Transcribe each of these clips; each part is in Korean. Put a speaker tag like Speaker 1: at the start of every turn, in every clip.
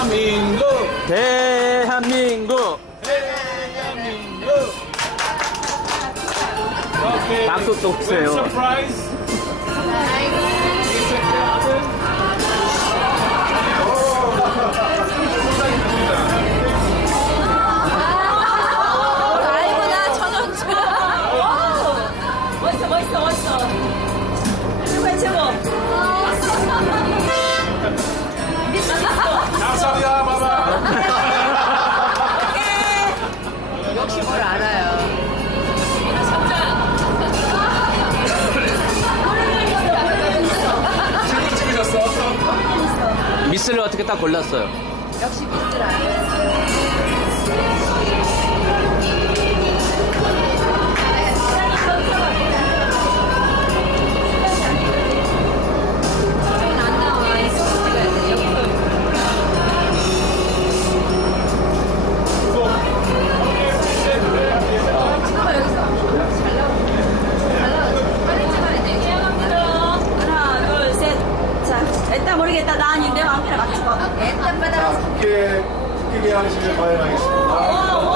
Speaker 1: 대한민국.
Speaker 2: 대한민국.
Speaker 1: 대한민국.
Speaker 2: 박수 또 주세요. 미스를 어떻게 딱 골랐어요?
Speaker 3: 역시 둘셋자 일단 모르겠다. 나 아닌
Speaker 4: 크게 하시길 바라겠습니다.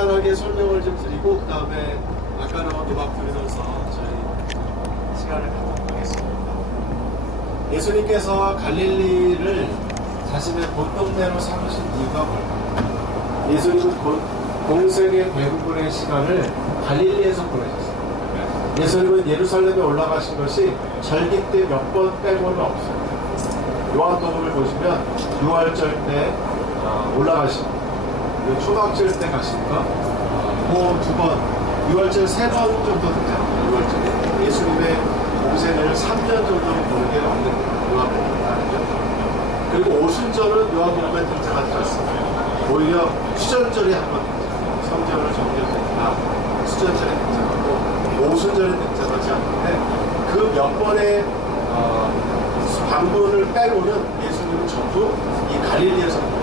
Speaker 4: 간단하게 설명을 좀 드리고, 그 다음에 아까 나온 음악 들으면서 저희 시간을 갖도록 하겠습니다. 예수님께서 갈릴리를 자신의 본동네로 삼으신 이유가 뭘까요? 예수님은 곧 공생의 대부분의 시간을 갈릴리에서 보내셨어요. 예수님은 예루살렘에 올라가신 것이 절기 때 몇 번 빼고는 없어요. 요한복음을 보시면 6월절 때 어, 올라가시고 그리고 초막절 때 가시니까 그두 번, 6월절 세 번 정도 등장합니다. 6월절에 예수님의 공생애를 3년 정도 보는 게 없는 요한복음을 나누죠. 그리고 오순절은 요한복음에 등장하지 않습니다. 오히려 수전절이 한번 등장합니다. 성전을 정결했다 수전절에 등장하고 오순절에 등장하지 않는데 그 몇 번의 어, 방문을 빼고는 예수님은 전부 이 갈릴리에서.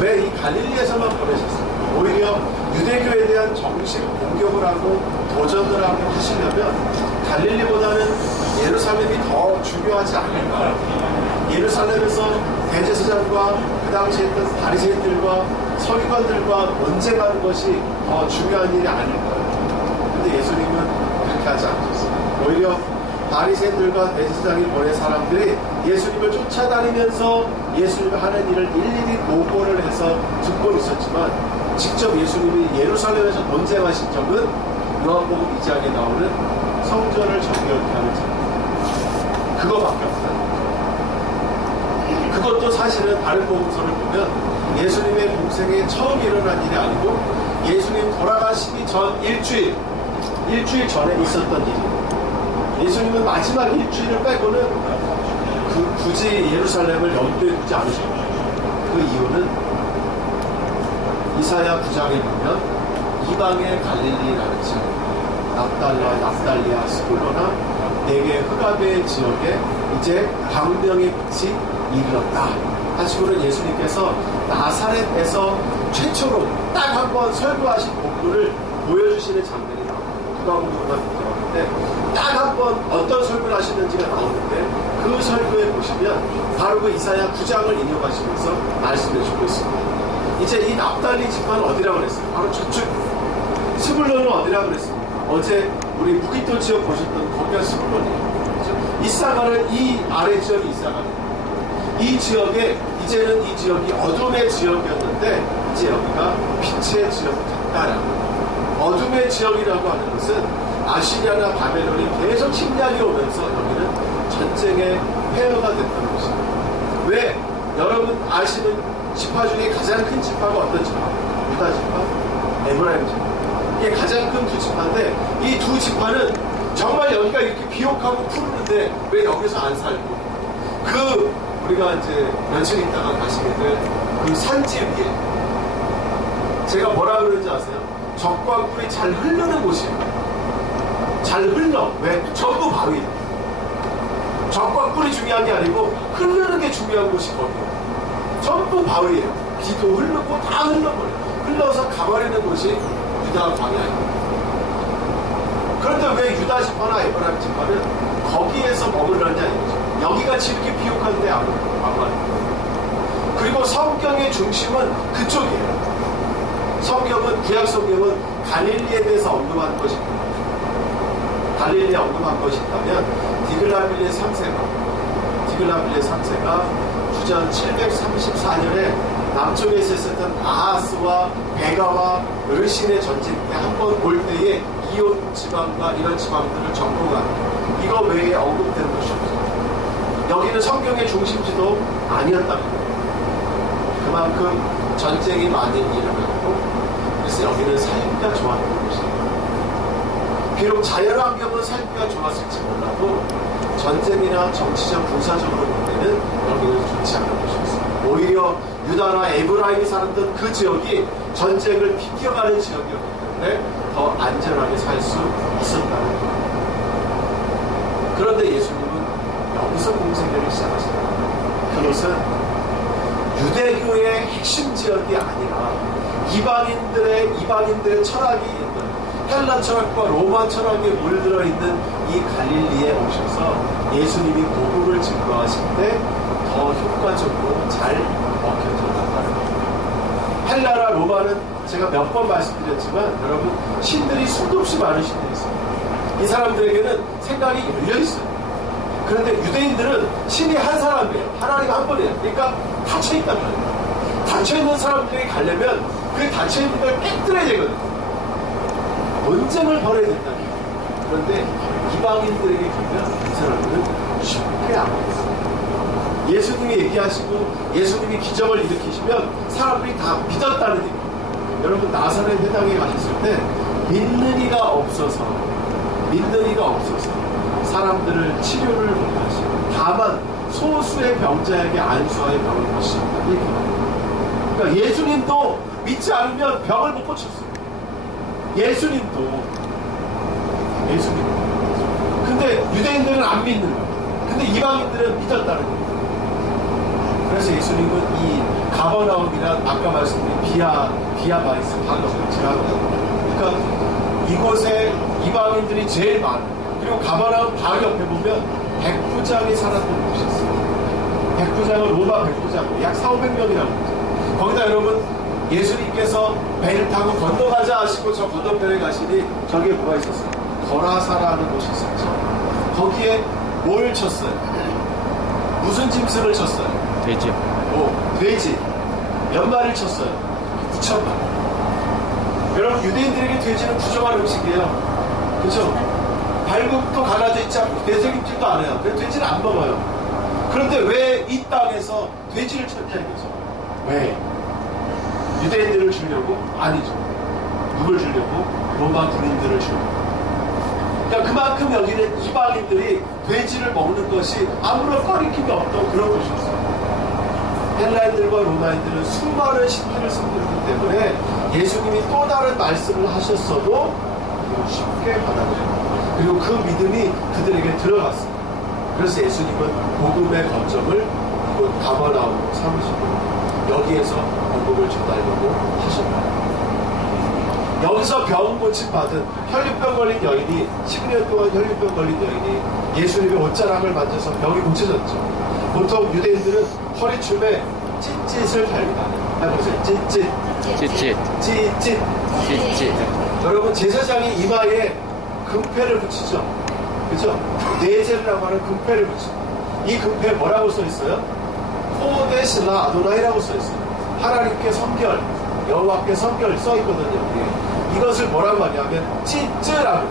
Speaker 4: 왜 이 갈릴리에서만 보내셨습니까? 오히려 유대교에 대한 정식 공격을 하고 도전을 하고 하시려면 갈릴리보다는 예루살렘이 더 중요하지 않을까. 예루살렘에서 대제사장과 그 당시에 있던 바리새인들과 서기관들과 논쟁하는 것이 더 중요한 일이 아닐까요? 근데 예수님은 그렇게 하지 않으셨어요. 오히려 바리새인들과 대제사장이 보낸 사람들이 예수님을 쫓아다니면서 예수님이 하는 일을 일일이 보고를 해서 듣고 있었지만 직접 예수님이 예루살렘에서 논쟁하신 적은 요한복음 2장에 나오는 성전을 정결케 하는 장. 그거밖에 없어요. 그것도 사실은 다른 복음서를 보면 예수님의 공생에 처음 일어난 일이 아니고 예수님 돌아가시기 전 일주일, 일주일 전에 있었던 일이에요. 예수님은 마지막 일주일을 빼고는 그 굳이 예루살렘을 염두에 두지 않으셨어요. 그 이유는 이사야 9장에 보면 이방의 갈릴리라는 지역, 납달라, 납달리아, 스불로나 네개 흑암의 지역에 이제 광명의 빛이 이르렀다. 하시고는 예수님께서 나사렛에서 최초로 딱 한 번 설교하신 복부를 보여주시는 장면이 나옵니다. 누가복음과 들어가는데 딱 한 번 어떤 설교를 하시는지가 나오는데 그 설교에 보시면 바로 그 이사야 9장을 인용하시면서 말씀해 주고 있습니다. 이제 이 납달리 지파는 어디라고 그랬어요? 바로 저쪽 스불론은 어디라고 그랬습니까? 어제 우리 무기토 지역 보셨던 거기가 스불론이에요. 그죠? 이사가는 이 아래 지역이 이사가는 이 지역에 이제는 이 지역이 어둠의 지역이었는데 이제 여기가 빛의 지역이 됐다라고 어둠의 지역이라고 하는 것은 아시리아나 바벨론이 계속 침략이 오면서 여기는 전쟁의 폐허가 됐다는 것입니다. 왜? 여러분 아시는 지파 중에 가장 큰 지파가 어떤 지파? 유다 지파? 에브라임 지파. 이게 가장 큰 두 지파인데 이 두 지파는 정말 여기가 이렇게 비옥하고 푸르는데 왜 여기서 안 살고 그 우리가 이제 며칠 있다가 가시게 될 그 산지 위에 제가 뭐라 그러는지 아세요? 적과 꿀이 잘 흐르는 곳이에요. 잘 흘러. 왜? 전부 바위. 적과 꿀이 중요한 게 아니고 흐르는 게 중요한 곳이 거기예요. 전부 바위예요. 비도 흐르고 다 흘러버려요. 흘러서 가버리는 곳이 유다 광야예요. 그런데 왜 유다 지파나 에브라임 지파는 거기에서 머물렀냐 이거죠. 여기같이 이렇게 비옥한데 안 와요. 그리고 성경의 중심은 그쪽이에요. 성경은 구약 성경은 갈릴리에 대해서 언급한 있고 갈릴리에 언급한 것이 있다면 디글라빌리의 3세가 디글라빌리의 3세가 주전 734년에 남쪽에 있었던 아하스와 베가와 르신의 전쟁 때 한번올 때에 이온 지방과 이런 지방들을 점령한 이거 외에 언급되는 것이 없어요. 여기는 성경의 중심지도 아니었다는 거예요. 그만큼 전쟁이 많이 일어났고 그래서 여기는 살기가 좋았던 곳이에요. 비록 자연 환경은 살기가 좋았을지 몰라도 전쟁이나 정치적 군사적으로 볼 때는 여기는 좋지 않은 곳이었어요. 오히려 유다나 에브라임이 살았던 그 지역이 전쟁을 비껴가는 지역이었기 때문에 더 안전하게 살 수 있었다는 거예요. 그런데 예수님은 여기서 공생애를 시작하셨다. 그것은 유대교의 핵심 지역이 아니라 이방인들의 이방인들의 철학이 있는 헬라 철학과 로마 철학에 물들어 있는 이 갈릴리에 오셔서 예수님이 복음을 증거하실 때 더 효과적으로 잘 먹혀졌다는 거예요. 헬라나 로마는 제가 몇 번 말씀드렸지만 여러분 신들이 수도 없이 많은 신들이 있어요. 이 사람들에게는 생각이 열려 있어요. 그런데 유대인들은 신이 한 사람이에요. 하나님 한 분이에요. 그러니까 닫혀 있단 말이에요. 닫혀 있는 사람들에게 가려면 그 닫혀 있는 걸 깨뜨려야 되거든요. 논쟁을 벌여야 된다는 거예요. 그런데 이방인들에게 가면 이 사람들은 쉽게 안 와요. 예수님이 얘기하시고 예수님이 기적을 일으키시면 사람들이 다 믿었다는 얘기예요. 여러분 나사렛 회당에 가셨을 때 믿는 이가 없어서 믿는 이가 없어서 사람들을 치료를 못하시고 다만 소수의 병자에게 안수하여 병을 고치신다. 그러니까 예수님도 믿지 않으면 병을 못 고쳤어요. 예수님도 예수님도 근데 유대인들은 안 믿는 거예요. 근데 이방인들은 믿었다는 거예요. 그래서 예수님은 이 가버나움이란 아까 말씀드린 비아 비아 바이스 방금 제가 그러니까 이곳에 이방인들이 제일 많은 그리고 가버나움 바로 옆에 보면 백부장이 살았던 곳이 있어요. 백부장은 로마 백부장 약 4, 500명이라고 하죠. 거기다 여러분 예수님께서 배를 타고 건너가자 하시고 저 건너편에 가시니 저기에 뭐가 있었어요? 거라사라는 곳이 있었죠. 거기에 뭘 쳤어요? 무슨 짐승을 쳤어요?
Speaker 2: 되죠.
Speaker 4: 뭐 돼지 몇 마리를 쳤어요? 2천 마리. 여러분 유대인들에게 돼지는 부정한 음식이에요. 그죠? 발굽도 갈라져 있지 않고 되새김질도 안 해요. 그래서 돼지를 안 먹어요. 그런데 왜 이 땅에서 돼지를 찾냐 이거죠. 왜? 유대인들을 주려고? 아니죠. 누굴 주려고? 로마 군인들을 주려고. 그러니까 그만큼 여기는 이방인들이 돼지를 먹는 것이 아무런 꺼리낌이 없던 그런 곳이었어요. 헬라인들과 로마인들은 수많은 신들을 섬기기 때문에 예수님이 또 다른 말씀을 하셨어도 쉽게 받아들여요. 그리고 그 믿음이 그들에게 들어갔어요. 그래서 예수님은 복음의 거점을 이곳 가버나움으로 삼으시고 여기에서 복음을 전하려고 하셨다. 여기서 병 고침 받은 혈류병 걸린 여인이 10년 동안 혈류병 걸린 여인이 예수님의 옷자락을 만져서 병이 고쳐졌죠. 보통 유대인들은 허리춤에 찢찢을 달리다. 해보세요. 찢찢,
Speaker 2: 찌찌,
Speaker 4: 찢찢.
Speaker 2: 찌찌.
Speaker 4: 여러분 제사장이 이마에 금패를 붙이죠. 그죠? 네제라고 하는 금패를 붙이죠. 이 금패 뭐라고 써 있어요? 코데시나 아도나이라고 써 있어요. 하나님께 성결, 여호와께 성결 써 있거든요. 여기. 이것을 뭐라고 하냐면 찌쯔라고.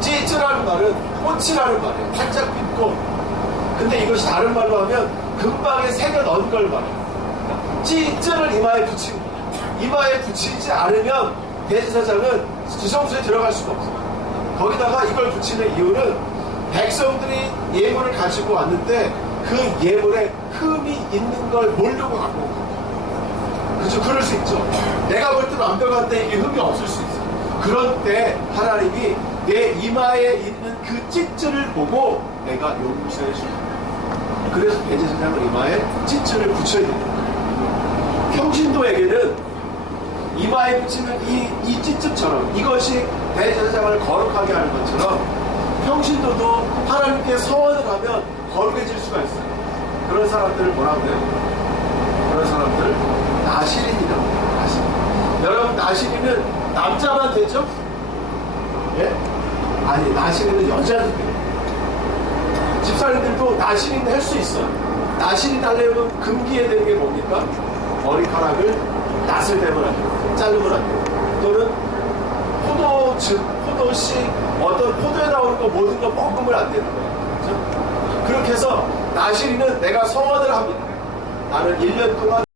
Speaker 4: 찌쯔라는 말은 꽃이라는 말이에요. 핀 꽃. 근데 이것이 다른 말로 하면 금방에 새겨 넣은 걸 말해요. 찌쯔를 이마에 붙인 이마에 붙이지 않으면 대제사장은 지성소에 들어갈 수가 없어요. 거기다가 이걸 붙이는 이유는 백성들이 예물을 가지고 왔는데 그 예물에 흠이 있는 걸 모르고 갖고 온 거예요. 그죠? 그럴 수 있죠. 내가 볼 때는 완벽한데 이게 흠이 없을 수 있어요. 그런 때 하나님이 내 이마에 있는 그 찌쯔를 보고 내가 용서해 줄 거예요. 그래서 대제사장은 이마에 찌쯔를 붙여야 됩니다. 평신도에게는 이마에 붙이는 이, 이 찌찌처럼 이것이 대제사장을 거룩하게 하는 것처럼 평신도도 하나님께 서원을 하면 거룩해질 수가 있어요. 그런 사람들을 뭐라고 해요? 그런 사람들 나시린이라고 해요. 나시린. 여러분 나시린은 남자만 되죠? 예? 아니 나시린은 여자도 돼요. 집사님들도 나시린 할 수 있어요. 나시린 하려면 금기에 되는 게 뭡니까? 머리카락을 낫을 대면 안 돼요. 자르면 안 돼요. 또는 포도즙, 포도씨, 어떤 포도에 나오는 거 모든 거 먹으면 안 되는 거예요. 그렇게 해서 나시린은 내가 성원을 합니다. 나는 1년 동안